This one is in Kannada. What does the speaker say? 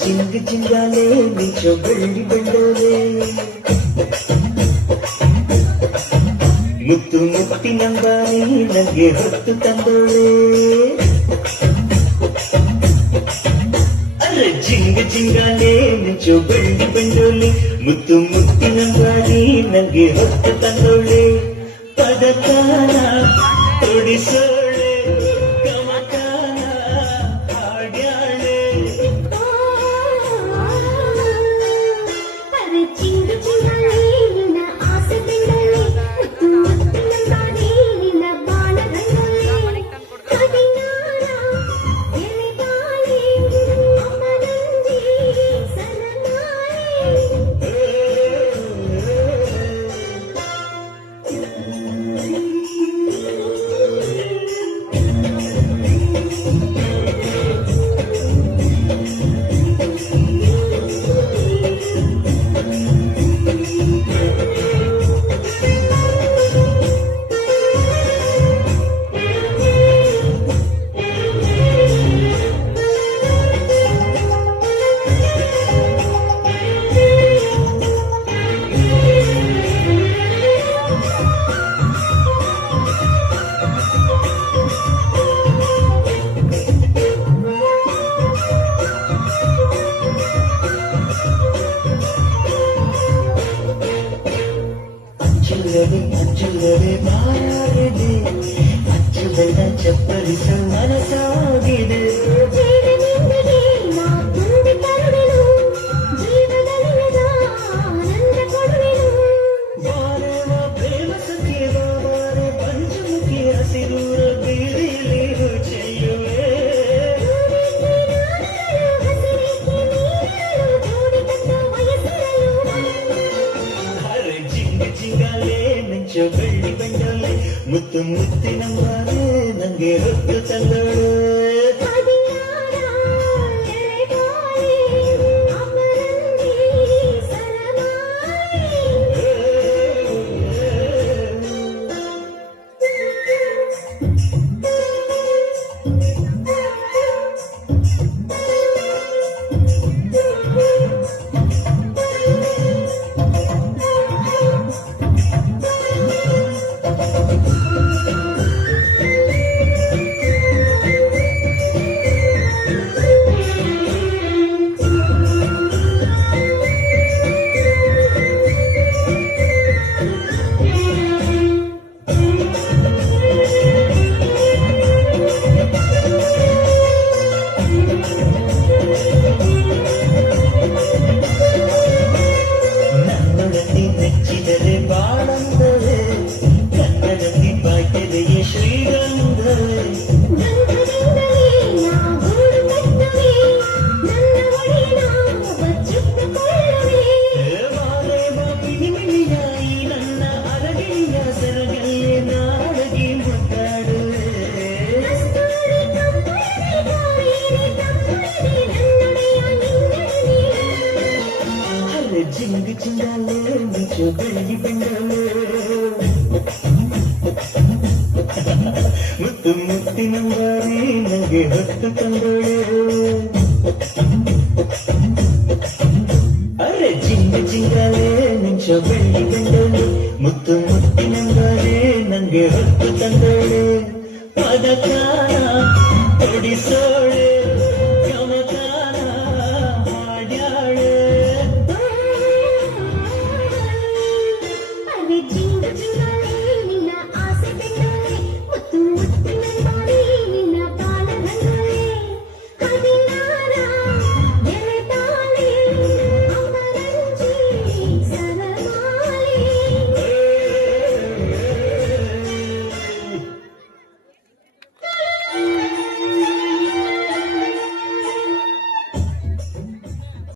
ಜಿಂಗ್ ಜಿಂಗಾಲೆ ಮಿಂಚೋ ಬೆಳ್ಳಿ ಬಂಡೋಲೆ ಮುತ್ತು ಮುತ್ತಿನಂಬಾರಿ ನನಗೆ ಹೊತ್ತು ತಂದೋಳೆ ಅರೆ ಜಿಂಗ್ ಜಿಂಗಾಲೆ ಮಿಂಚೋ ಬೆಳ್ಳಿ ಬಂಡೋಲೆ ಮುತ್ತು ಮುತ್ತಿನಂಬಾರಿ ನನಗೆ ಹೊತ್ತು ತಂದೋಳೆ ಪದಕಾನ ತೊಡಿಸೋಳೆ ಗಮಕಾನ ಹಾಡ್ಯಾಳೆ ಅರೆ ಜಿಂಗ್ ಜಿಂಗಾಲೆ ನಿನ್ನ ಆಸೆ ಬೆಂಡೋಳೆ ಮುತ್ತು ಮುತ್ತಿನಂಬಾರಿ ನಿನ್ನ ಬಾಳ ರಂಗೋಲೆ ಹದಿನಾರ ಎಲೆಬಾಳೆ ಅಮರಂಜಿ ಸರನಾಳೆ ಅಂಚುಲಡೆ ಮಾರಿದೆ ಅಚ್ಚುದನ ಚಪ್ಪರಿಸ ಮನಸಾಗಿದೆ ಜೀವನಿಂದಲೇ ನಾ ತುಂಬಿ ತರುವೆನು ಜೀವನದ ಆನಂದ ಕೊಡುವೆನು ಬಾರವ ಪ್ರೇಮ ಸಖಿ ಬಾರೆ ಪಂಚಮುಖಿ ಹಸಿರೂರ ಬೀದಿಲಿ ಚೆಯ್ಯುವೆ ಹಸಿರಿಕೆ ನೀರಲು ಜೋಡಿ ಕಟ್ಟ ವಯಸ್ಸಿರಲು ಅರೆ ಜಿಂಗ ಜಿಂಗಾಲೆ ಮಿಂಚೋ ಬೆಳ್ಳಿ ಬಂಡೋಲೆ ಮುತ್ತು ಮುತ್ತಿನಂಬಾರೆ ನಂಗೆ ಹೊತ್ತು ತಂದೋಳು ಹದಿನಾರ ಎಲೆಬಾಳೆ ಅಮರಂಜಿ ಸರನಾಳೆ ನನ್ನೊಡನೆ ನೆಚ್ಚಿದರೆ ಬಾಳಂದರೆ ಕನ್ನಡತಿ ಬಾಯ್ತೆದೆಯೇ ಶ್ರೀಗಂಧವೇ ಗಂಧದಿಂದಲೇ ನಾ ಗೂಡು ಕಟ್ಟುವೆ ನನ್ನ ಒಡೆಯನ ಬಚ್ಚಿಟ್ಟುಕೊಳ್ಳುವೆ ಮಾರೆ ಮಿಣಿಮಿಣಿಯಾಯಿ ನನ್ನ ಅರಗಿಯ ಸೆರಗಲ್ಲೇ ನಾಡಗಿ ಮುದ್ದಾಡುವೆ ಕಸ್ತೂರಿ ಕಂಬಳದೆ ಕಾವೇರಿ ಕಂಬಳದೆ ನನ್ನೊಡೆಯ ನಿನ್ನಡನೆ ಅರೆ ಜಿಂಗ್ ಜಿಂಗಾಲೆ ಮಿಂಚೋ ಬೆಳ್ಳಿ ಬಂಡೋಲೆ ಮುತ್ತು ಮುತ್ತಿನಂಬಾರಿ ನನಗೆ ಹೊತ್ತು ತಂದೋಳೆ ಅರೆ ಜಿಂಗ ಜಿಂಗಾಲೆ ಮಿಂಚೋ ಬೆಳ್ಳಿ ಬಂಡೋಲೆ ಮುತ್ತು ಮುತ್ತಿನಂಬಾರಿ ನನಗೆ ಹೊತ್ತು ತಂದೋಳೆ ಪದಕಾನ ತೊಡಿಸೋಳೆ ಗಮಕಾನ ಹಾಡ್ಯಾಳೆ ಅರೆ ಜಿಂಗ ಜಿಂಗಾಲೆ